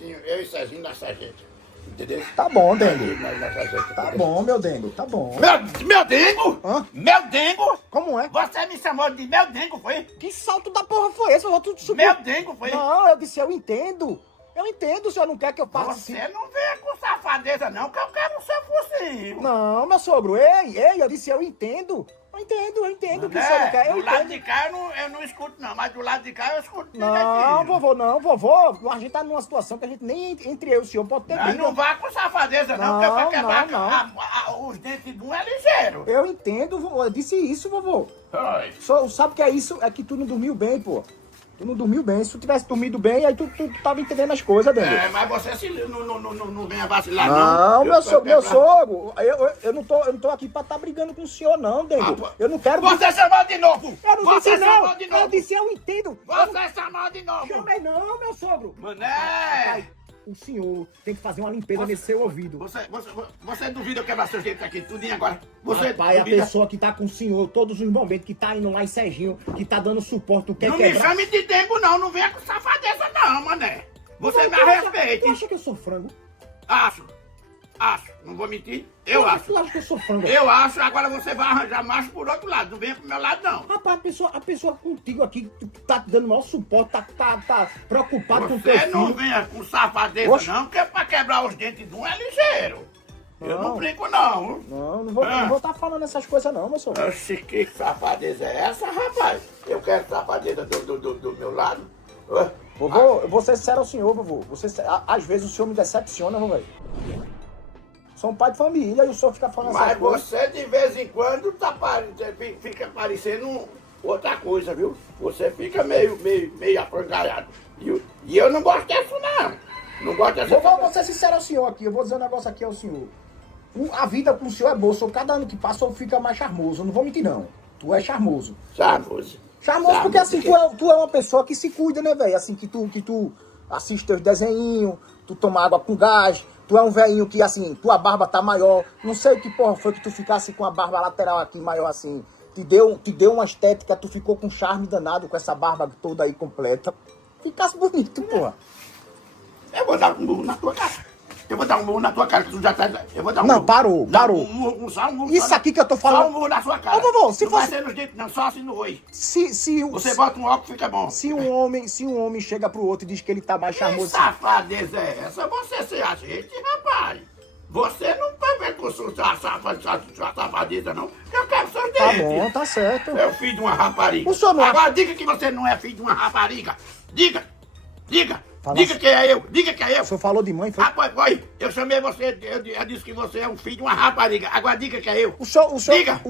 e Cezinho da Sargento. Entendeu? Tá bom, Dengo. Na Sargento. Tá bom, meu Dengo, tá bom. Meu dengo? Hã? Meu dengo? Como é? Você me chamou de meu dengo, foi? Que salto da porra foi esse? Tu subiu. Meu dengo, foi? Não, eu disse, eu entendo. Eu entendo, o senhor não quer que eu participe. Você não venha com safadeza, não, que eu quero o seu focinho. Não, meu sogro, ei, eu disse, eu entendo. Eu entendo que o senhor não quer, eu do lado entendo. de cá eu não escuto, não, mas do lado de cá eu escuto. Não, vovô, a gente tá numa situação que a gente nem entre eu e o senhor pode ter Mas briga. não vá com safadeza, não, que eu vou quebrar não. os dentes de um é ligeiro. Eu entendo, vovô, eu disse isso, vovô. Oi. Só, sabe o que é isso? É que tu não dormiu bem, pô. Tu não dormiu bem. Se tu tivesse dormido bem, aí tu tava entendendo as coisas, Dengo. Mas você não venha vacilar, não. Não, meu sogro, eu não tô aqui pra tá brigando com o senhor, não, Dengo. Eu não quero... Você chamou de novo! Eu não Você disse chamou não! de novo! Eu disse, eu entendo! Você chamou de novo! Chamei não, meu sogro! Mané! O senhor tem que fazer uma limpeza nesse seu ouvido. Você duvida eu quebrar seus dentes aqui tudinho agora? Você Pai, a duvida? pessoa que tá com o senhor, todos os momentos, que tá indo lá em Serginho, que tá dando suporte, tu quer Não me quebrar... chame de dengo, não venha com safadeza, não, mané! Você me Tu respeite! acha que eu sou frango? Acho, não vou mentir, eu acho. Tu acha que eu sou frango? Eu acho, agora você vai arranjar macho por outro lado, não venha pro meu lado, não. Rapaz, a pessoa contigo aqui, que tá te dando maior suporte, tá preocupado com o teu Você filho. não venha com safadeza, Oxe. não, que é pra quebrar os dentes de um é ligeiro. Eu não brinco, não. Não vou tá falando essas coisas não, meu sogro. Oxe, que safadeza é essa, rapaz? Eu quero safadeza do meu lado. Vovô, eu vou ser sincero ao senhor, vovô. Às vezes o senhor me decepciona, vovô. Sou um pai de família e o senhor fica falando essas Mas coisas. você de vez em quando fica parecendo outra coisa, viu? Você fica meio apangalhado. E eu não gosto disso, não. Não gosto dessa Vou ser sincero ao senhor aqui, eu vou dizer um negócio aqui ao senhor. A vida com o senhor é boa, cada ano que passa eu fico mais charmoso, eu não vou mentir não. Tu é charmoso. Charmoso. Charmoso porque assim, tu é uma pessoa que se cuida, né, velho? Assim, que tu assiste teus desenhinhos, tu toma água com gás, tu é um velhinho que, assim, tua barba tá maior. Não sei o que porra foi que tu ficasse com a barba lateral aqui maior assim. Te deu uma estética, tu ficou com charme danado com essa barba toda aí completa. Ficasse bonito, porra. Eu vou dar um murro na tua cara. Eu vou dar um murro na tua cara, que tu já tá... Eu vou dar um Não, murro. parou. Só um murro. Isso aqui que eu tô falando... Só um murro na sua cara. Ô, vovô, se não vai fosse... ser nos dentes, não, só assim no oi. Se Você bota um óculos, fica bom. Se um homem chega pro outro e diz que ele tá mais Que charmoso... safadeza é essa? Você se ajeite, rapaz. Você não vai ver com sua safadeza, não. Eu quero seus dentes. Tá bom, tá certo. É o filho de uma rapariga. O senhor não... Agora diga que você não é filho de uma rapariga. Diga. Fala Diga assim. que é eu. Diga que é eu. O senhor falou de mãe, foi? Rapaz, foi. Eu chamei você, eu disse que você é um filho de uma rapariga. Agora diga que é eu. O senhor...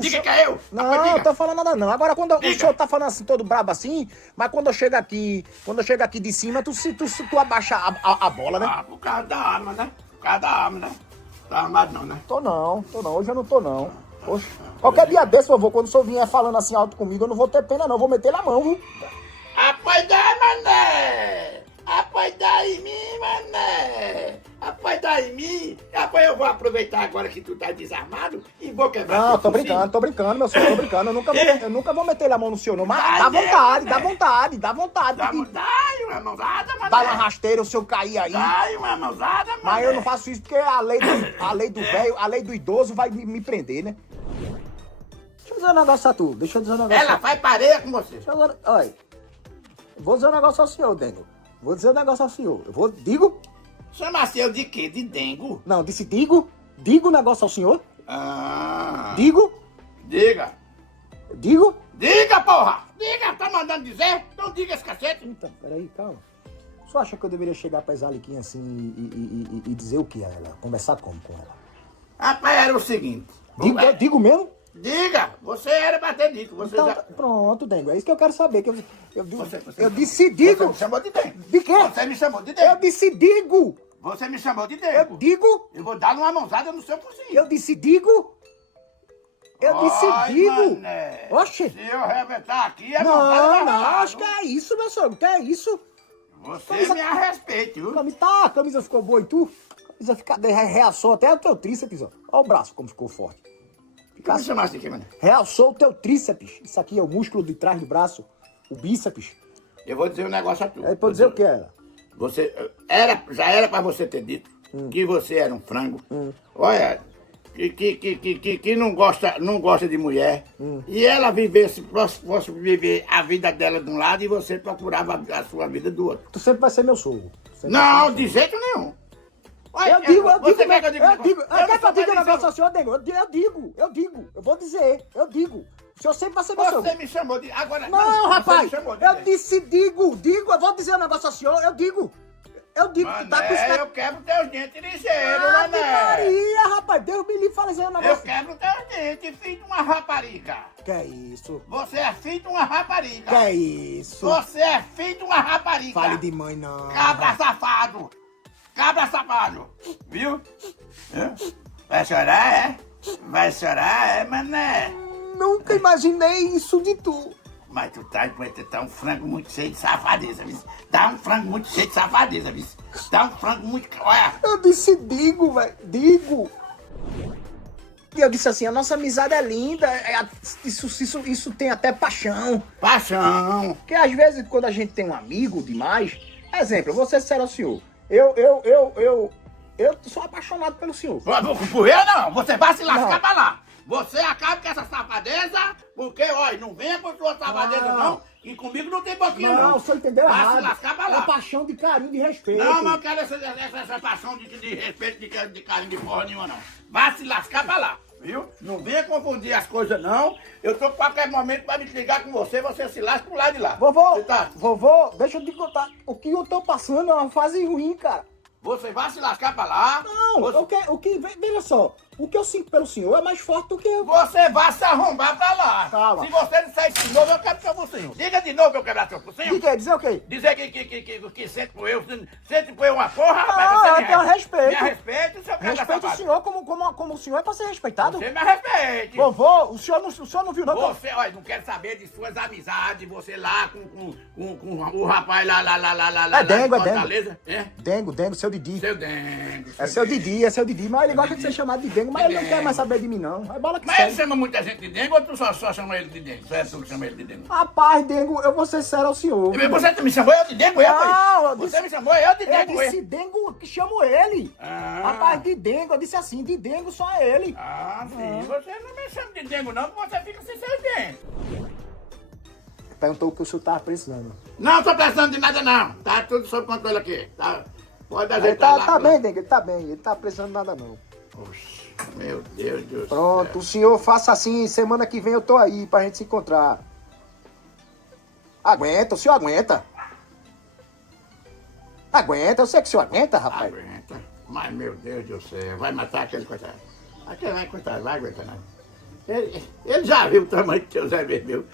Diga que é eu. Não, Rapaz, diga. não tô falando nada não. Agora, quando o Diga. senhor tá falando assim, todo brabo assim, mas quando eu chego aqui de cima, tu abaixa a bola, né? Por causa da arma, né? Por causa da arma, né? Tá armado não, né? Tô não. Hoje eu não tô, não. Oxe. Qualquer dia desse, vovô, quando o senhor vier falando assim alto comigo, eu não vou ter pena, não. Vou meter na mão, viu? Após daí, mané! Após daí em mim, mané! Após daí em mim! Após eu vou aproveitar agora que tu tá desarmado e vou quebrar Não, teu tô focinho. brincando, meu senhor, tô brincando. Eu nunca vou meter a mão no senhor, não. Mas Vai dá mesmo, vontade, né? dá vontade. Dá uma mãozada, mané! Dá uma rasteira, o senhor cair aí. Dá uma mãozada, mané! Mas eu não faço isso porque a lei do velho, a lei do idoso vai me prender, né? Deixa eu dizer um negócio a tu. Ela faz pareia com você. Olha, vou dizer um negócio ao senhor, Dengo. Digo? Chama-se eu de quê? De dengo? Não, disse digo. Digo o negócio ao senhor. Ah. Digo. Diga, porra! Diga, tá mandando dizer? Então diga esse cacete. Então, peraí, calma. O senhor acha que eu deveria chegar pra Exaliquinha assim e dizer o que a ela? Conversar como com ela? Rapaz, era o seguinte. Digo mesmo? Diga, você era pra ter dito. Você Então, já... pronto, Dengo, é isso que eu quero saber. Que eu Você disse digo. me chamou de dengo. De quê? Você me chamou de Eu dengo. disse digo. Você me chamou de Eu dengo. digo. Eu vou dar uma mãozada no seu focinho. Eu disse digo. Mané. Oxe. Se eu arrebentar aqui, é mãozada Não, na rala, acho que é isso, meu sogro. Que é isso? Você me respeite, viu? A camisa ficou boa e tu? A camisa realçou até o teu tríceps, ó. Olha o braço como ficou forte. Como me chamaste aqui, mané? Realçou o teu tríceps. Isso aqui é o músculo de trás do braço. O bíceps. Eu vou dizer um negócio a tu. Aí pode dizer o que ela? já era pra você ter dito que você era um frango. Olha, que não gosta de mulher. E ela fosse viver a vida dela de um lado e você procurava a sua vida do outro. Tu sempre vai ser meu sogro. Não, de jeito nenhum. Olha, Eu digo. Quer que eu diga um negócio ao senhor, Dengo? Eu digo. Eu vou dizer, eu digo. O senhor sempre vai ser meu sogro. Você me chamou de... Agora, Não, rapaz, eu digo. disse digo. Eu vou dizer um negócio ao senhor, eu digo. Mané, Tu tá com isso. eu quebro teus dentes ligeiros, Ave mané. Maria, rapaz, Deus me livre fazer um Eu negócio. quebro teus dentes, filho de uma rapariga. Que é isso? Você é filho de uma rapariga. Que é isso? Você é filho de uma rapariga. Fale de mãe, não. Cabra safado. Cabra safado. Viu? Vai chorar, é? Vai chorar, é, mané? Nunca imaginei isso de tu. Mas tu tá um frango muito cheio de safadeza, viu? Tá um frango muito cheio de safadeza, viu? Tá um frango muito... Olha, Eu disse digo, velho. Digo. E eu disse assim, a nossa amizade é linda. Isso tem até paixão. paixão. Porque às vezes quando a gente tem um amigo demais... Exemplo, você será o senhor. Eu sou apaixonado pelo senhor. Por eu não, você vai se lascar Não. pra lá. Você acaba com essa safadeza, porque, olha, não venha com sua safadeza não, e comigo não tem pouquinho não. Não, o senhor entendeu Vai errado. se lascar pra É lá. paixão de carinho, de respeito. Não, mas eu quero essa paixão de respeito, de carinho, de porra nenhuma não. Vai se lascar pra lá, viu? Não venha confundir as coisas não. Eu tô com qualquer momento pra me ligar com você se lasca pro lado de lá. Vovô, Você tá? vovô, deixa eu te contar. O que eu tô passando é uma fase ruim, cara. Você vai se lascar pra lá. Não, Você, veja só. O que eu sinto pelo senhor é mais forte do que eu. você vai se arrombar pra lá. Calma. Se você disser isso de novo, eu quebro seu focinho. Diga de novo que eu quebrar seu focinho. Dizer o quê? Dizer que sente por eu uma porra, rapaz. Não, Você eu me tenho respeito. Me respeite, seu cara Respeito o safado. senhor como o senhor é pra ser respeitado. Você me respeite. Vovô, o senhor não viu não? Você, olha, não quero saber de suas amizades, você lá com o rapaz lá Dengo, de Fortaleza. É? Dengo, seu Didi. Seu Dengo. É seu Didi, mas ele gosta de ser chamado de Dengo, mas ele não quer mais saber de mim, não. É bola que Mas ele segue. chama muita gente de Dengo ou tu só chama ele de Dengo? Só é tu que chama ele de Dengo? Rapaz, Dengo, eu vou ser sério ao senhor. Você me chamou eu de Dengo, Não, eu Você me chamou eu de Eu Dengo, disse Dengo que chamo ele. Ah. Rapaz, de Dengo, eu disse assim, de Dengo só ele. Ah, sim. Você não me chama de Dengo não, porque você fica sem seus dentes. Perguntou o que o senhor tava precisando. Não tô precisando de nada não. Tá tudo sob controle aqui. Tá. Pode Ele ajeitar lá. tá bem, Dengo, ele tá bem. Ele tá precisando de nada, não. Oxe, meu Deus do céu. Pronto, o senhor faça assim, semana que vem eu tô aí pra gente se encontrar. Aguenta, o senhor aguenta. Aguenta, eu sei que o senhor aguenta, rapaz. Aguenta. Mas, meu Deus do céu, vai matar aquele coitado. Aquele vai, coitado, vai aguentar não. Ele já viu o tamanho que o Zé bebeu.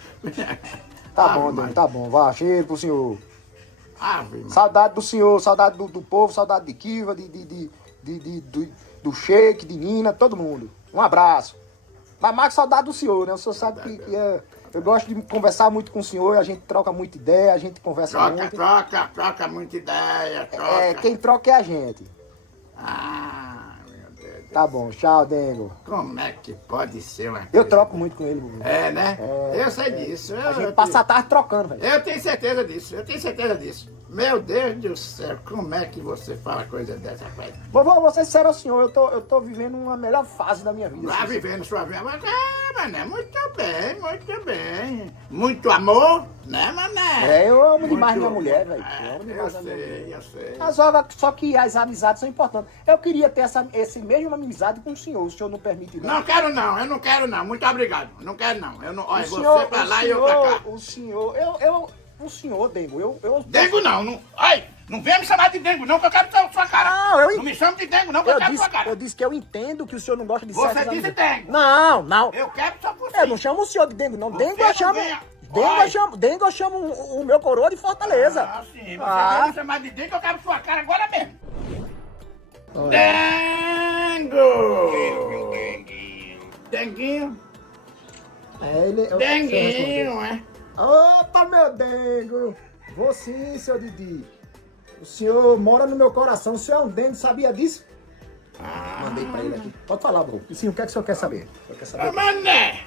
Tá bom, Dengo, tá bom. Vá, cheiro pro senhor. Ave, mano. Saudade do senhor, saudade do povo, saudade de Kiva, do Sheik, de Nina, todo mundo. Um abraço. Mas mais que saudade do senhor, né? O senhor sabe que eu gosto de conversar muito com o senhor, a gente troca muita ideia, a gente conversa muito. Troca muita ideia, troca. É, quem troca é a gente. Ah, meu Deus. Tá bom, tchau, Dengo. Como é que pode ser uma Eu coisa? troco muito com ele, Bubu. É, né? Eu sei disso. A gente passa a tarde trocando, velho. Eu tenho certeza disso. Meu Deus do céu, como é que você fala coisa dessa, rapaz? Vovô, você sério ao senhor, eu tô vivendo uma melhor fase da minha vida. Vai vivendo sua vida. Mas, mané, muito bem. Muito amor, né, mané? É, eu amo demais Muito- minha mulher, velho. É, Eu amo eu demais a minha mulher. sei, eu sei. Mas só que as amizades são importantes. Eu queria ter essa mesma amizade com o senhor não permite não. Não quero não, eu não quero não. Muito obrigado. Não quero não. Eu não, olha, O você pra lá e eu pra cá. O senhor, Dengo, eu... Dengo não. Ai, não venha me chamar de Dengo não, que eu quero sua cara. Não, Não me chame de Dengo não, que eu quero sua cara. Eu disse que eu entendo que o senhor não gosta de Você certas disse amizades. Dengo. Não. Eu quero sua por Eu não chamo o senhor de Dengo, não. Você Dengo eu não chamo... venha. Dengo eu chamo o meu coroa de Fortaleza. Ah, sim. Você Ah. vai me chamar de Dengo, que eu quero sua cara agora mesmo. Denguinho. É, ele... Denguinho, é? Opa, meu Dengo! Vou sim, seu Didi. O senhor mora no meu coração. O senhor é um Dengo, sabia disso? Mandei pra ele aqui. Pode falar, bro. E sim, o que é que o senhor quer saber? O senhor quer Ah, saber? mané,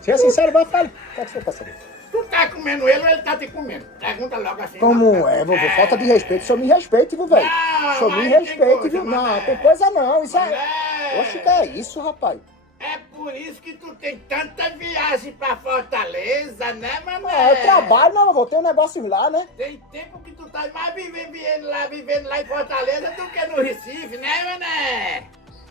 Se é sincero, vai falar. O que é que o senhor quer saber? Tu tá comendo ele ou ele tá te comendo? Pergunta logo assim. Como é, vovô? Falta de respeito. O senhor me respeite, viu, velho? Não, O senhor me mas tem respeite, coisa, viu? Não, mané. tem coisa não. Isso é... É. Oxe, que é isso, rapaz? É por isso que tu tem tanta viagem pra Fortaleza, né, mané? É, eu trabalho, não, vovô. Tem um negócio lá, né? Tem tempo que tu tá mais vivendo lá em Fortaleza do que no Recife, né, mané?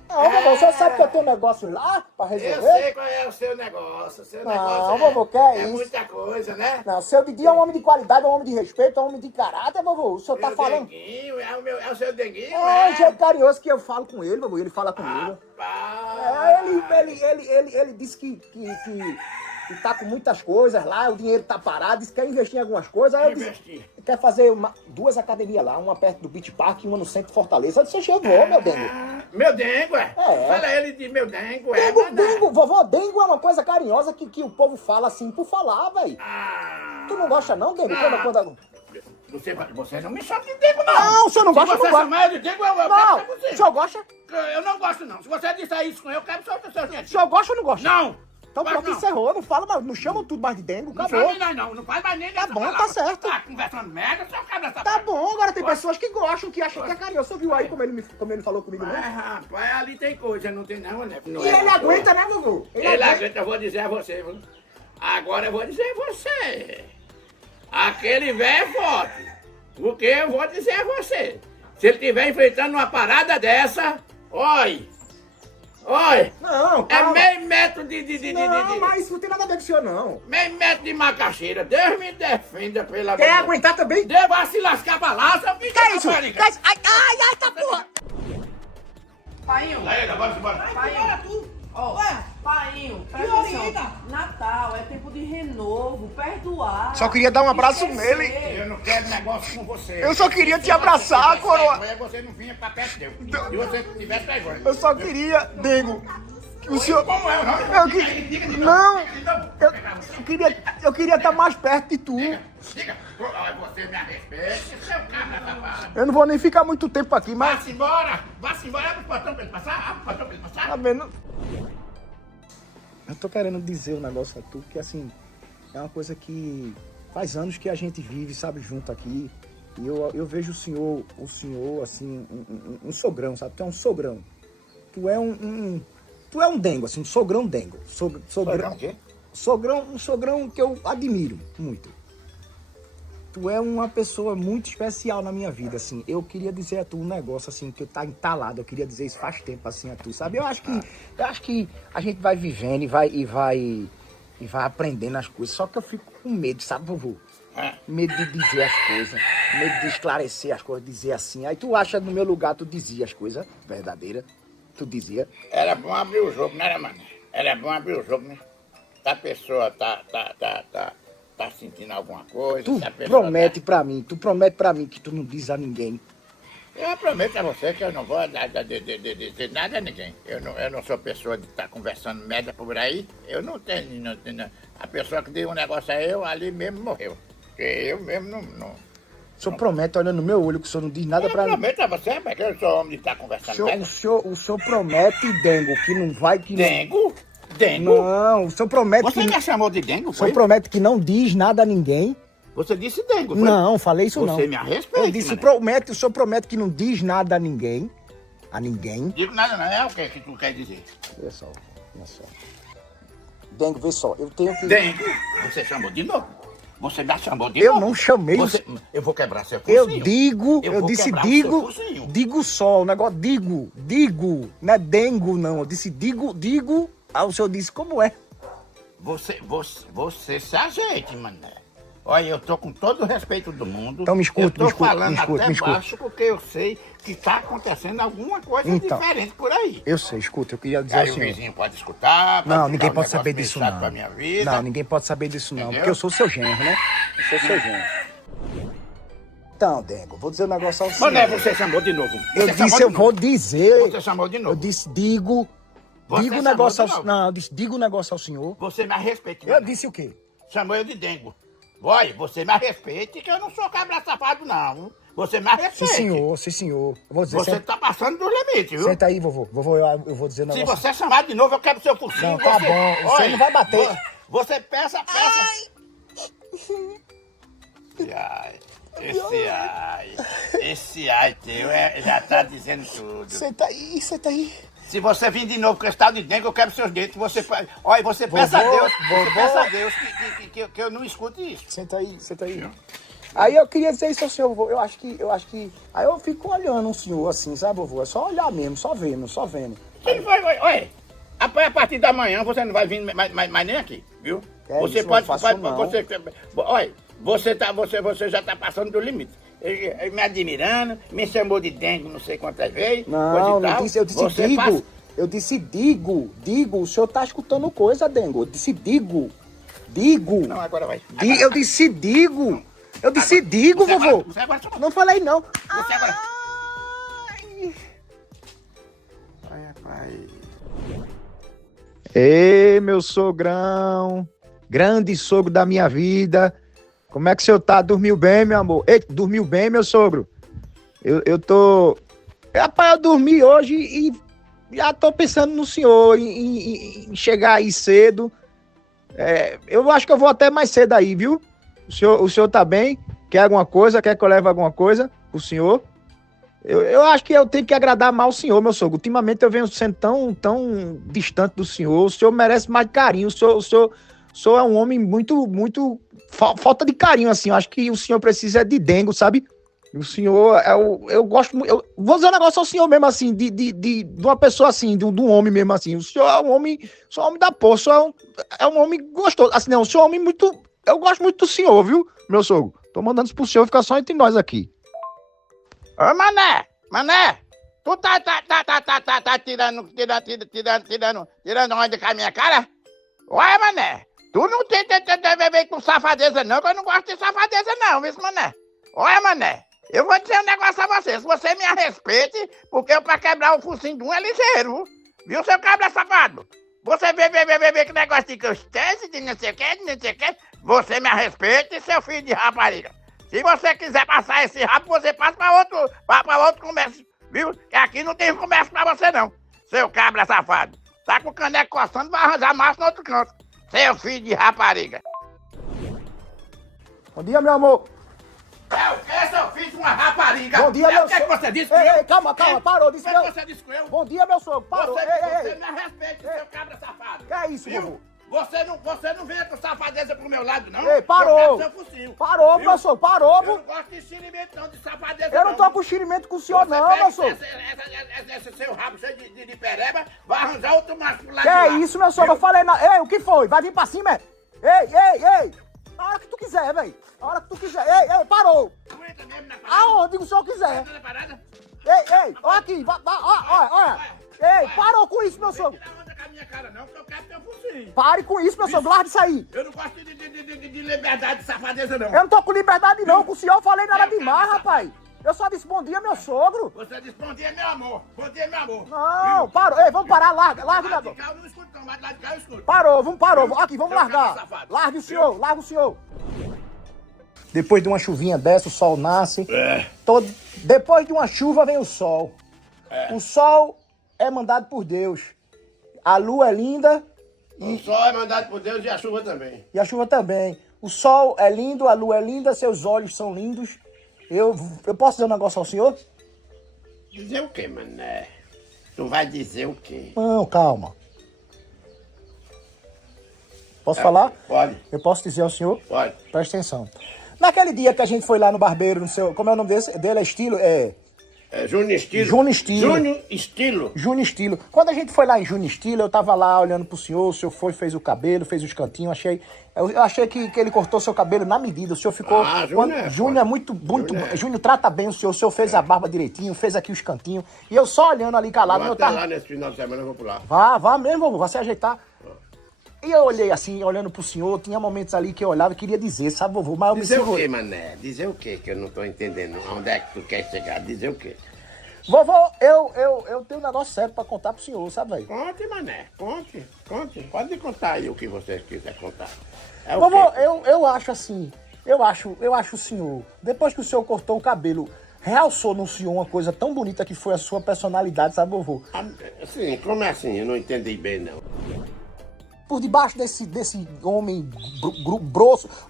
Não, vovô, o senhor sabe que eu tenho um negócio lá pra Eu resolver? sei qual é o seu negócio. O seu Não, negócio vovô, que é é isso? muita coisa, né? Não, seu Didi é um homem de qualidade, é um homem de respeito, é um homem de caráter, vovô. O senhor tá Meu falando... denguinho, é o seu denguinho, É o jeito carinhoso que eu falo com ele, vovô. Ele fala comigo. Rapaz. Ele disse que tá com muitas coisas lá, o dinheiro tá parado, disse que quer investir em algumas coisas. Aí eu disse, Investir. quer fazer duas academias lá, uma perto do Beach Park e uma no centro de Fortaleza. Eu disse, eu vou, meu dengo. Meu dengo, é? É. Fala ele de meu dengo, Dengo, vovô, dengo é uma coisa carinhosa que o povo fala assim por falar, velho. Ah. Tu não gosta não, dengo? Quando... Você não me chama de dengo, não. Não, o senhor não gosta, Se você não gosta. chamar eu de dengo, eu Não, quero pra você. o senhor gosta? Eu não gosto, não. Se você disser isso com eu quero só os seus O dentes. senhor gosta ou não gosta? Não. Então Gosto pronto, não. encerrou. Não fala, mais, não chama tudo mais de dengo, Não acabou. chame nós, não. Não faz mais nem Tá dessa bom, tá palavra. certo. Tá conversando merda, só cabra essa Tá bom, agora tem pessoas que gostam, que acham que é carinhoso. Você viu aí como ele falou comigo, Mas, não? rapaz, ali tem coisa, não tem não, né? Não E é ele à aguenta, toa. né, vovô? Ele aguenta, eu vou dizer a você, viu? Agora eu vou dizer a você. Aquele velho é forte. Porque eu vou dizer a você. Se ele estiver enfrentando uma parada dessa, oi. Não, É calma. meio metro de Não, mas isso não tem nada a ver com o senhor, não. meio metro de macaxeira. Deus me defenda pela Quer aguentar também? Deus vai se lascar pra lá, seu filho. Que é isso? Que é isso? Ai, tá porra! Painho, Bora. Painho, ó, Painho, presta atenção. Natal é tempo de renovo, perdoar. Só queria dar um abraço esquecer. nele. Eu não quero negócio com você. Eu só queria te abraçar, coroa. Você não vinha pra perto dele. Se você tivesse vergonha. Eu só queria, Dengo, que o senhor... Como é o nome? Eu que... Não, eu queria estar mais perto de tu. Diga, você me respeite, seu cabra safado. Eu não vou nem ficar muito tempo aqui, mas... Vá-se embora, abre o portão pra ele passar, abre o portão pra ele Tá passar. vendo? Eu tô querendo dizer um negócio a tu, que assim, é uma coisa que faz anos que a gente vive, sabe, junto aqui. E eu vejo o senhor, assim, um sogrão, sabe? Tu é um sogrão. Tu é tu é um dengo, assim, um sogrão dengo. Sogrão o quê? Um sogrão que eu admiro muito. Tu é uma pessoa muito especial na minha vida, assim. Eu queria dizer a tu um negócio, assim, que eu tá entalado. Eu queria dizer isso faz tempo, assim, a tu, sabe? Eu acho que a gente vai vivendo e vai aprendendo as coisas. Só que eu fico com medo, sabe, vovô? Medo de dizer as coisas, medo de esclarecer as coisas, dizer assim. Aí tu acha, no meu lugar, tu dizia as coisas verdadeiras. Tu dizia. Era bom abrir o jogo, né, mano? Era bom abrir o jogo, né? Se a pessoa tá sentindo alguma coisa. Tu se a pessoa promete pra mim que tu não diz a ninguém. Eu prometo a você que eu não vou dizer nada a ninguém. Eu não sou pessoa de estar conversando merda por aí. Eu não tenho, A pessoa que deu um negócio a eu, ali mesmo morreu. Porque eu mesmo não. O senhor promete, olhando no meu olho, que o senhor não diz nada Eu pra mim. prometo a você, mas que eu sou homem de estar conversando merda. O senhor promete, Dengo, que não vai... Que Dengo? Dengo? Não, o senhor promete Você que... me chamou de dengo, O senhor foi? promete que não diz nada a ninguém? Você disse dengo, foi? Não, falei isso não. Você me respeita, Eu disse, mané. o senhor promete que não diz nada a ninguém? A ninguém? Digo nada, não. É o que tu quer dizer? Olha só. Dengo, vê só, eu tenho que... Dengo? Você chamou de novo? Você me chamou de Eu novo? não chamei... Eu vou quebrar seu Eu focinho. digo, Eu eu vou disse quebrar o digo, seu focinho. digo só, o negócio digo, não é dengo não, eu disse digo, aí o senhor disse como é? Você se ajeite, mané. Olha, eu tô com todo o respeito do mundo. Então me escuta, eu tô falando me até escuta. baixo porque eu sei que tá acontecendo alguma coisa Então. diferente por aí. Eu sei, escuta, eu queria dizer Aí ao o senhor. vizinho pode escutar. Não, ficar ninguém um pode negócio saber meio disso chato não. Pra minha vida. Não, ninguém pode saber disso não, Entendeu? porque eu sou seu genro, né? Eu sou seu genro. Então, Dengo, vou dizer um negócio ao senhor. Mané, você chamou de novo. Eu Você disse, chamou eu de vou novo. dizer. Você chamou de novo. Eu disse, digo Você o chamou negócio de ao... novo. Não, eu disse, digo o negócio ao senhor. Você me respeite. Eu mané. disse o quê? Chamou eu de dengo. Olha, você me respeite que eu não sou cabra safado, não. Você me respeite. Sim, senhor. Eu vou dizer, Você tá passando dos limites, viu? senta aí, vovô. Vovô, eu vou dizer um Se negócio. você chamar de novo, eu quebro seu focinho. Não, tá bom. Você não vai bater. Você peça. Esse ai teu já tá dizendo tudo. Senta aí, senta aí. Se você vir de novo com esse tal de dengue, eu quebro seus dentes. Olha, você peça a Deus, você peça a Deus que eu não escute isso. Senta aí, senta aí. Aí eu queria dizer isso ao senhor, vovô. Eu acho que... Aí eu fico olhando o senhor assim, sabe, vovô? É só olhar mesmo, só vendo. Você não vai, olha, a partir da manhã você não vai vir mais nem aqui, viu? Você isso, pode, não faço não. olha, você já tá passando do limite. Ele me admirando, me chamou de dengue não sei quantas vezes. Não, coisa e tal. eu disse Você digo. passa- Eu disse digo. O senhor tá escutando coisa, Dengo. Eu disse digo. Não, agora vai. Eu disse digo. Eu disse digo, Você vovô. Você agora só... Não falei não. Você agora... Ai. Ai, rapaz... Ei, meu sogrão. Grande sogro da minha vida. Como é que o senhor tá? Dormiu bem, meu amor? Ei, dormiu bem, meu sogro? Eu tô... Rapaz, eu dormi hoje e já tô pensando no senhor, em chegar aí cedo. Eu acho que eu vou até mais cedo aí, viu? O senhor tá bem? Quer alguma coisa? Quer que eu leve alguma coisa pro senhor? Eu acho que eu tenho que agradar mal o senhor, meu sogro. Ultimamente eu venho sendo tão distante do senhor. O senhor merece mais carinho. O senhor é um homem muito falta de carinho, assim. Eu acho que o senhor precisa de dengo, sabe? O senhor, eu gosto muito. Eu vou dizer um negócio ao senhor mesmo, assim, de uma pessoa assim, de um homem mesmo, assim. O senhor é um homem, da porra. O senhor é um homem gostoso. Assim, não, o senhor é um homem muito. Eu gosto muito do senhor, viu, meu sogro? Tô mandando isso pro senhor ficar só entre nós aqui. Ô, Mané, tu tá tirando onda com a minha cara? Ué, Mané, tu não tem ver com safadeza não, que eu não gosto de safadeza não, viu, Mané? Ué, Mané, eu vou dizer um negócio a você, se você me respeite, porque eu pra quebrar o focinho de um é ligeiro, viu, seu cabra safado? Você vê que negócio de gostância, de não sei o que, você me respeite, seu filho de rapariga. Se você quiser passar esse rabo, você passa pra outro comércio, viu? Que aqui não tem comércio pra você não, seu cabra safado. Tá com o caneco coçando, vai arranjar massa no outro canto, seu filho de rapariga. Bom dia, meu amor. É o que, seu filho de uma rapariga? Bom dia, meu O que sogro. você disse? Ei, calma, parou. Disse O meu... que você disse com eu? Bom dia, meu sogro. Parou. Você Ei. me respeite, seu cabra safado. Que é isso, viu? vovô? Você não venha com safadeza pro meu lado, não. Ei, parou. Eu quero seu focinho. Parou, Viu? meu sogro. Parou, Eu viu? não gosto de xerimento, não, de safadeza. Eu não tô com xerimento com o senhor, não, pega meu sogro. Esse seu rabo cheio de pereba, vai arranjar outro macho pro lado Que de é lá. isso, meu sogro? Eu falei Ei, o que foi? Vai vir pra cima, é? Ei. A hora que tu quiser, velho. A hora que tu quiser. Ei, parou. Tu entra mesmo na parada? Aonde o senhor quiser. Entra na parada? Ei, ó aqui. Olha. Ei, parou com isso, meu Não sogro. tira onda com a minha cara, não, porque eu quero teu focinho. Pare com isso, meu sogro. Larga isso aí. Eu não gosto de liberdade, de safadeza, não. Eu não tô com liberdade, não. Com o senhor eu falei nada demais, rapaz. Eu só disse bom dia, meu sogro. Você disse bom dia, meu amor. Bom dia, meu amor. Não, parou. Ei, vamos parar. Larga o Lá de negócio. cá eu não escuto, não. Mas lá de cá eu escuto. Parou. Aqui, vamos Seu largar. cara safado. Larga o senhor. Depois de uma chuvinha dessa, o sol nasce. Depois de uma chuva vem o sol. O sol é mandado por Deus. A lua é linda O sol é mandado por Deus e a chuva também. e a chuva também. O sol é lindo, a lua é linda, seus olhos são lindos. Eu posso dizer um negócio ao senhor? Dizer o quê, mané? Tu vai dizer o quê? Não, calma. Posso falar? Pode, Eu posso dizer ao senhor? pode. Presta atenção. Naquele dia que a gente foi lá no barbeiro, no seu... Como é o nome dele? É Estilo? É Júnior Estilo. Júnior Estilo. Júnior Estilo. Júnior Estilo. Quando a gente foi lá em Júnior Estilo, eu tava lá olhando pro senhor foi, fez o cabelo, fez os cantinhos, eu achei que ele cortou seu cabelo na medida, o senhor ficou... Ah, Júnior é Júnior é muito... Júnior trata bem o senhor fez a barba direitinho, fez aqui os cantinhos, e eu só olhando ali calado, Vou eu até tava... lá nesse final de semana, eu vou pular. Vá mesmo, vovô, vai se ajeitar. E eu olhei assim, olhando pro senhor, tinha momentos ali que eu olhava e queria dizer, sabe, vovô, mas eu me Dizer o segurei. quê, mané? Dizer o quê que eu não tô entendendo? Onde é que tu quer chegar? Dizer o quê? Vovô, eu tenho um negócio sério pra contar pro senhor, sabe, velho? Conte, mané. Conte. Pode contar aí o que você quiser contar. É o Vovô, quê? eu acho assim, eu acho o senhor, depois que o senhor cortou o cabelo, realçou no senhor uma coisa tão bonita que foi a sua personalidade, sabe, vovô? Assim, como é assim? Eu não entendi bem, não. Por debaixo desse homem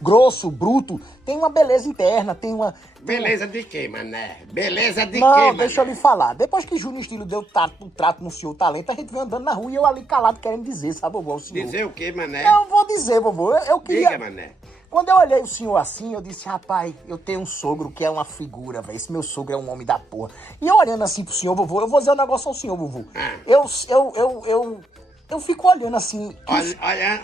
grosso, bruto, tem uma beleza interna, tem uma... Beleza de quê, mané? Beleza de Não, quê, deixa eu mané? lhe falar. Depois que Júnior Estilo deu o trato no senhor talento, a gente vem andando na rua e eu ali calado querendo dizer, sabe, vovô, ao senhor. Dizer o quê, mané? Não, vou dizer, vovô. Eu queria... Diga, mané. Quando eu olhei o senhor assim, eu disse, rapaz, eu tenho um sogro que é uma figura, velho. Esse meu sogro é um homem da porra. E eu olhando assim pro senhor, vovô, eu vou dizer um negócio ao senhor, vovô. Eu fico olhando assim.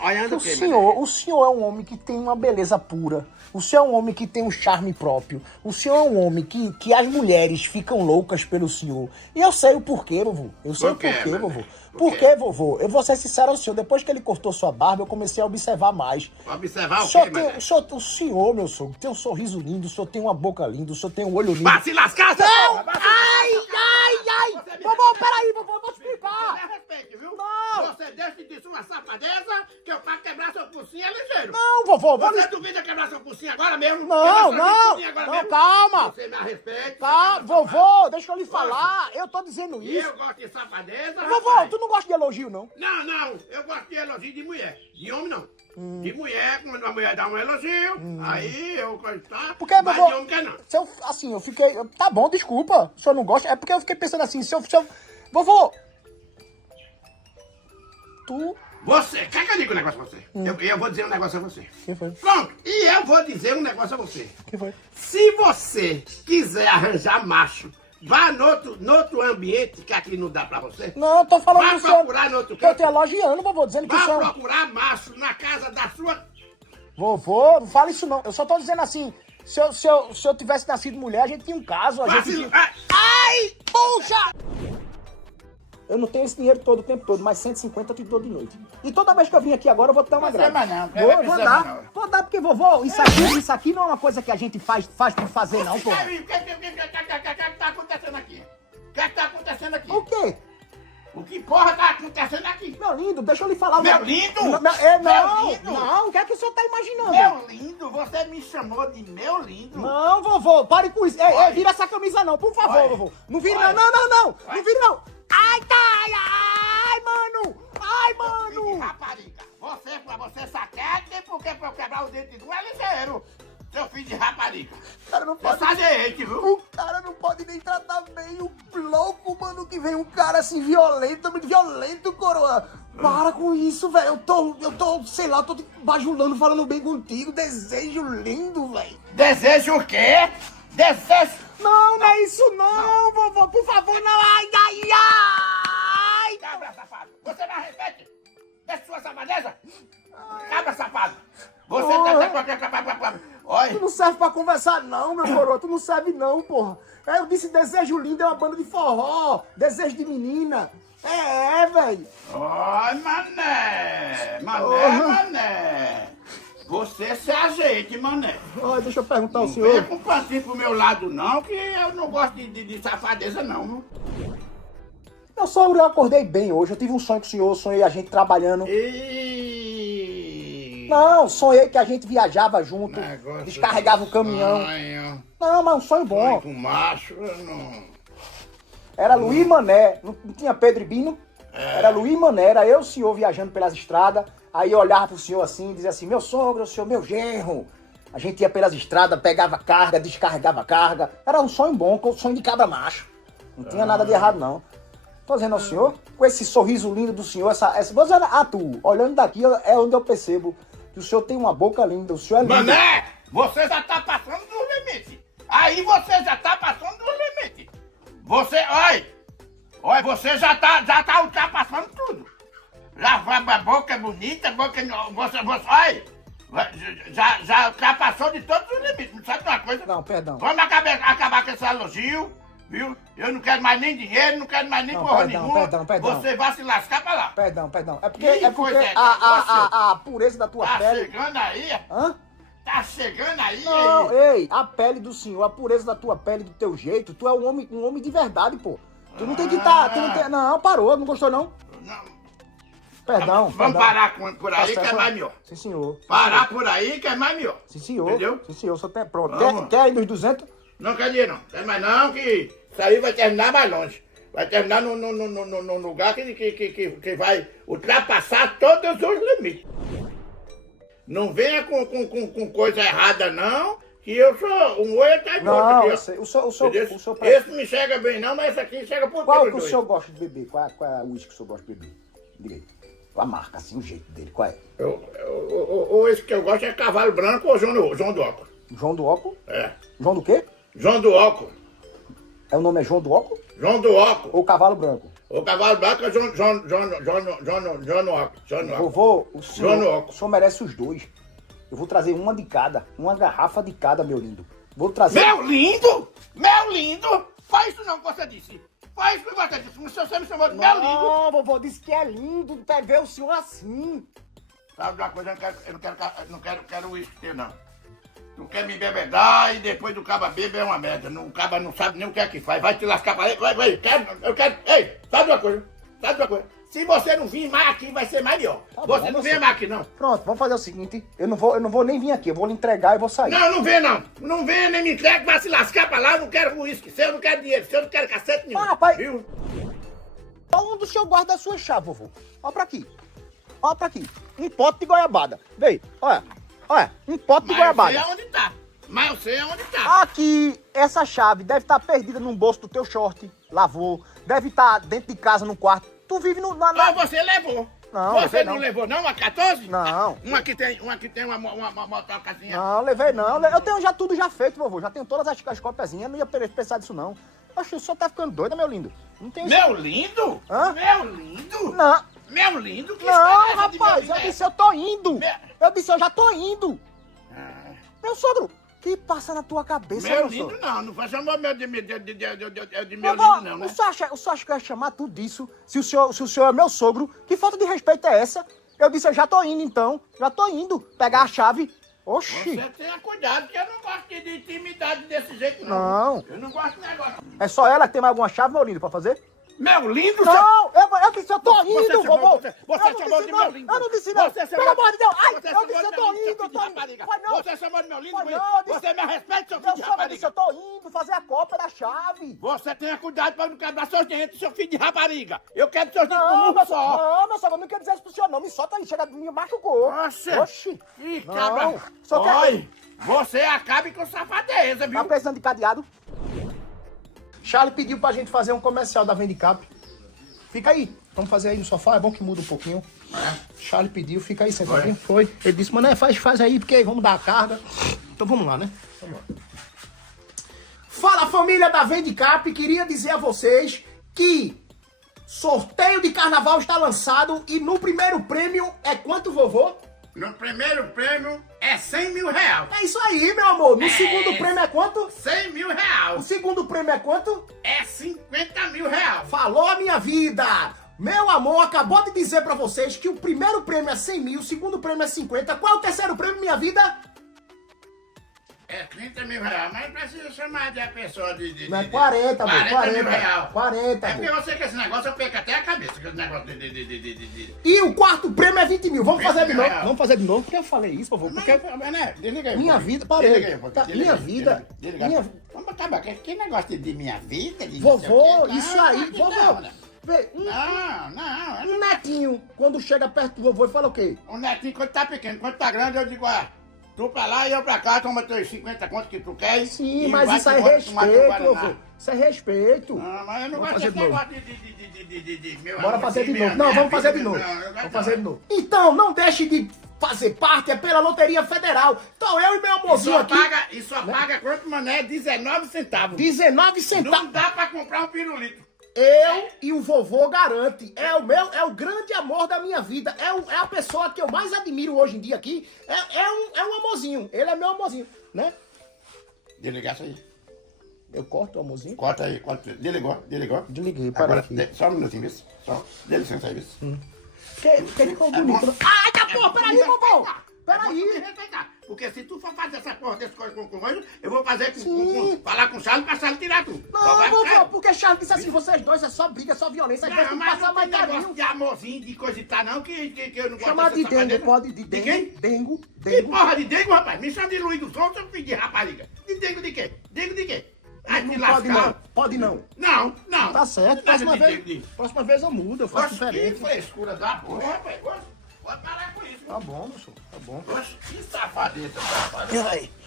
Olhando o quê, O senhor é um homem que tem uma beleza pura. O senhor é um homem que tem um charme próprio. O senhor é um homem que as mulheres ficam loucas pelo senhor. E eu sei o porquê, vovô. Eu sei o porquê, vovô. Por quê, vovô? Eu vou ser sincero ao senhor. Depois que ele cortou sua barba, eu comecei a observar mais. Observar o quê, mané? O senhor, meu sogro, tem um sorriso lindo, o senhor tem uma boca linda, o senhor tem um olho lindo. Vai se lascar, seu Não! porra! Vai se lascar. Ai! Você me Vovô, peraí, vovô, eu vou explicar. Você respeite, viu? Não. Você deixa de sua safadeza, que eu pra quebrar seu focinho é ligeiro. Não, vovô, Você duvida quebrar seu focinho agora mesmo? Não, Quebrar seu não, focinho agora não, mesmo? calma. Você me respeita. Tá, vovô, deixa eu lhe falar. Eu tô dizendo E isso. eu gosto de safadeza. Vovô, rapaz. tu não gosta de elogio, não? Não, eu gosto de elogio de mulher. De homem, não. De mulher, quando a mulher dá um elogio, aí eu gostar. Porque, mas vovô, de homem quer não. se eu, assim, eu fiquei... Tá bom, desculpa, o senhor não gosta. É porque eu fiquei pensando assim, se eu vovô, tu... Você, quer que eu diga um negócio a você? Eu vou dizer um negócio a você. Que foi? Pronto, e eu vou dizer um negócio a você. Que foi? Se você quiser arranjar macho, vá no outro ambiente que aqui não dá pra você. Não, eu tô falando Vai do senhor... procurar no outro Eu canto. tô elogiando, vovô, dizendo que o Vá senhor... procurar macho na casa da sua... Vovô, não fala isso não. Eu só tô dizendo assim, se eu tivesse nascido mulher, a gente tinha um caso, a gente Vacilo. tinha... Ai, puxa! Eu não tenho esse dinheiro todo o tempo todo, mas 150 eu te dou de noite. E toda vez que eu vim aqui agora, eu vou te dar uma grana. mais não, Vou dar. Vou dar, porque, vovô, isso aqui não é uma coisa que a gente faz por fazer, não, pô. O que tá acontecendo aqui? O que tá acontecendo aqui? O quê? O que porra tá acontecendo aqui? Meu lindo, deixa eu lhe falar. Meu lindo? Não, Meu lindo? não, o que é que o senhor tá imaginando? Meu lindo? Você me chamou de meu lindo? Não, vovô, pare com isso. Ei, Olha. vira essa camisa não, por favor, Olha. vovô. Não vira Olha. não, Olha. não vira não. Ai, tá, ai, mano. Ai, Filho de mano. rapariga. Pra você saquete, porque pra eu quebrar o dente do é ligeiro. Seu filho de rapariga. O cara não Eu pode... sajeite, viu? O cara não pode nem tratar bem o louco, mano, que vem um cara assim violento, coroa. Para com isso, velho. Eu tô, sei lá, tô te bajulando, falando bem contigo. Desejo lindo, velho. Desejo o quê? Desejo... Não é isso não, vovô. Por favor, não. Ai. Cabra safado. Você não respeite? Deixa sua safadeza. Cabra safado. Você tá... Olha. Tu não serve pra conversar não, meu coroa. Tu não serve não, porra. Eu disse Desejo Lindo é uma banda de forró. Desejo de menina. Velho. Ai, mané. Mané. Você se ajeite, mané. Olha, deixa eu perguntar ao Não venha senhor. com pantinho pro meu lado, não, que eu não gosto de safadeza, não. Viu? Meu sogro, eu acordei bem hoje. Eu tive um sonho com o senhor, sonhei a gente trabalhando. Não, sonhei que a gente viajava junto, Negócio descarregava o caminhão. sonho. Não, mas um sonho bom. Sonho com macho, eu não... Era Luiz Mané, não tinha Pedro e Bino. Era Luiz Mané, era eu e o senhor viajando pelas estradas. Aí eu olhava pro senhor assim e dizia assim, meu sogro, o senhor, meu genro. A gente ia pelas estradas, pegava carga, descarregava carga. Era um sonho bom, um sonho de cabra macho. Não tinha nada de errado, não. Tô dizendo ao senhor, com esse sorriso lindo do senhor, você atua. Olhando daqui é onde eu percebo que o senhor tem uma boca linda, o senhor é lindo. Mané, você já tá passando dos limites. Aí você já tá passando dos limites. Você, olha, você já tá ultrapassando tudo. Já a boca é bonita, olha, já ultrapassou de todos os limites. Sabe uma coisa? Não, perdão. Vamos acabar com esse elogio, viu? Eu não quero mais nem dinheiro, não quero mais nem Não, porra perdão, nenhuma. perdão. Você vai se lascar pra lá. Perdão. É porque, Ih, pois é, a pureza da tua Tá pele... chegando aí? Hã? Tá chegando aí? Não, ei, a pele do senhor, a pureza da tua pele, do teu jeito, tu é um homem de verdade, pô. Tu não tem que estar... Não, parou, não gostou não? Não. Perdão. Vamos parar por aí Tá que é certo. mais melhor. Sim, senhor. Parar por aí que é mais melhor. Sim, senhor. Entendeu? Sim, senhor, só tem... Pronto. Vamos. Quer ir nos 200? Não quer dinheiro não. Quer mais não que isso aí vai terminar mais longe. Vai terminar num lugar que vai ultrapassar todos os limites. Não venha com coisa errada, não, que eu sou um olho atrás do outro Não, aqui, ó. eu sei. O senhor Esse não enxerga bem, não, mas esse aqui enxerga por Qual todos que o dois. senhor gosta de beber? Qual é o uísque que o senhor gosta de beber? Diga aí. A marca, assim, o jeito dele, qual é? Esse que eu gosto é Cavalo Branco ou João do Óculos. João do Óculos? É. João do quê? João do Óculos. O nome é João do Óculos? João do Óculos. Ou Cavalo Branco? O Cavalo Branco é João do Óculos. Vovô, o João do Óculos. senhor merece os dois. Eu vou trazer uma de cada, uma garrafa de cada, meu lindo. Vou trazer... Meu lindo! Meu lindo! Faz isso não que você disse. Faz isso que você disse. Você me chamou de meu lindo. Não, vovô, disse que é lindo, tá ver o senhor assim. Sabe de uma coisa? Eu não quero uísque teu, não. Tu quer me embebedar e depois do caba beber é uma merda. O caba não sabe nem o que é que faz. Vai te lascar pra ele. Vai, eu quero. Ei, sabe de uma coisa? Se você não vir mais aqui, vai ser melhor. Tá Você bom, não vem mais aqui, não. Pronto, vamos fazer o seguinte. Eu não vou nem vir aqui, eu vou lhe entregar e vou sair. Não vem, não. Não vem, nem me entregue, vai se lascar pra lá. Eu não quero uísque seu, eu não quero dinheiro seu, eu não quero cacete nenhum. Ah, rapaz. Viu? Onde o senhor guarda a sua chave, vovô? Olha pra aqui. Olha pra aqui. Um pote de goiabada. Vê, olha. Um pote de Mas eu goiabada. sei aonde tá. Mas eu sei aonde tá. Aqui, essa chave deve estar perdida num bolso do teu short. Lavou. Deve estar dentro de casa, no quarto. Tu vive Ah, você levou. Não, Você levei não não. levou, não? Uma 14? Não. Uma que tem uma motocazinha. Não, levei não. Eu tenho já tudo já feito, vovô. Já tenho todas as cópiazinhas. Não ia pensar disso, não. Oxe, o senhor tá ficando doido, meu lindo. Não tem isso. Meu lindo? Hã? Meu lindo? Não. Meu lindo? Que Não, história é essa de rapaz, meu eu lindo? disse eu tô indo. Meu- Eu disse eu já tô indo. Ah, Meu sogro, que passa na tua cabeça, Meu meu lindo sogro? não faz chamar meu de meu Vovó, lindo não, né? o senhor acha que eu ia chamar tudo disso se o senhor é meu sogro? Que falta de respeito é essa? Eu disse, eu já tô indo então. Já tô indo. Pegar a chave. Oxi. Você tenha cuidado, que eu não gosto de intimidade desse jeito, não. Não. Eu não gosto de negócio. É só ela que tem mais alguma chave, meu lindo, pra fazer? Meu lindo, Não, eu disse, eu tô Você indo, chamou- vovô. você Eu não chamou disse de não. meu lindo. Eu não disse não. Você Pelo chamou- amor de Deus. Ai, Você eu chamou disse, eu de tô meu lindo, indo, seu eu tô filho de indo. rapariga. Vai não. Você chamou de meu lindo, Vai Will. não, eu disse- Você me respeita, seu filho Meu de sogro disse, rapariga. eu tô indo fazer a cópia da chave. Você tenha cuidado pra não quebrar seus dentes, seu filho de rapariga. Eu quero seus dentes Não, no meu só. não, meu sogro, eu não quero dizer isso pro senhor, não. Me solta aí, chega, me machucou. Nossa. Oxi. Ih, Não, cabra. só quer- Oi, você acabe com safadeza, Tá viu? precisando de cadeado? Charlie pediu pra gente fazer um comercial da Vendicap. Fica aí. Vamos fazer aí no sofá, é bom que muda um pouquinho. Charlie pediu, fica aí sentadinho. Foi. Ele disse, mano, faz aí, porque aí vamos dar a carga. Então vamos lá, né? Vamos lá. Fala, família da Vendicap. Queria dizer a vocês que sorteio de carnaval está lançado e no primeiro prêmio é quanto, vovô? No primeiro prêmio é 100 mil reais. É isso aí, meu amor. No segundo prêmio é quanto? 100 mil O reais. segundo prêmio é quanto? É 50 mil reais. Falou a minha vida! Meu amor, acabou de dizer pra vocês que o primeiro prêmio é 100 mil, o segundo prêmio é 50. Qual é o terceiro prêmio, minha vida? É 30 mil reais, mas não precisa chamar de a pessoa de Não é 40, amor, 40 mil reais. 40, É porque amor. você com esse negócio, eu perco até a cabeça com esse negócio de... E o quarto prêmio é 20 mil. Vamos 20 fazer de mil novo. reais. Vamos fazer de novo. Por que eu falei isso, por favor? Porque Mas, né? Desliga aí. minha um pouquinho. vida, parei. Desliga aí um pouquinho, Tá, desliga minha aí, vida, desliga aí. minha- Vamos acabar com esse negócio de minha vida. De vovô, não sei o quê. isso Não, aí, não, vovô. não. Vê, Não. um netinho, quando chega perto do vovô, fala o quê? O netinho, quando tá pequeno, quando tá grande, eu digo, tu pra lá e eu pra cá, toma teus 50 contos que tu quer. Sim, e mas vai isso é embora tomar teu respeito, Guaraná. vovô. Isso é respeito. Não, mas eu não Vamos gosto fazer desse de novo. negócio de meu Bora amor, fazer assim, de novo. minha- Não, minha vamos fazer vida, de novo. não, eu gosto Vamos fazer de não. novo. Então, não deixe de fazer parte, é pela Loteria Federal. Então, eu e meu amorzinho aqui, E só paga quanto, mané? 19 centavos. 19 centavos. Não dá pra comprar um pirulito. Eu e o vovô garante. É o grande amor da minha vida. É a pessoa que eu mais admiro hoje em dia aqui. É um amorzinho. Ele é meu amorzinho, né? Desligar isso aí. Eu corto o amorzinho. Corta aí, corta. Desliguou. Desliguei, para Agora, aqui. só um minutinho, isso. Só. Dê licença aí, isso. Que ficou bonito. Né? Ai, tá porra, peraí, vovô. Me Peraí. respeitar. Porque se tu for fazer essa porra desse coisa com ele, eu vou fazer Sim. falar com o Charles pra Charles tirar tu. Só vai Não, ficar- vovô, porque Charles disse assim, vocês dois é só briga, é só violência. Às vezes Não, tem que mas passar não mais tem negócio carinho. de amorzinho, de coisa e tal, não, que eu não gosto Chamar de dessa dengo, safadeza. pode de De quem? dengo. Que Dengo. porra de dengo, rapaz? Me chama de Luiz do Sol, seu filho de rapariga. De dengo de quê? Dengo de quê? Ai, te Não pode não, lascar. pode não. Não, Não. Tá certo. Nada Próxima de- vez, de- próxima vez eu mudo, eu faço Oxe, que diferente. frescura da porra, rapaz. Pode parar com isso. Tá bom, meu senhor. Tá bom. Oxe, que safadeza, safadeza. E aí?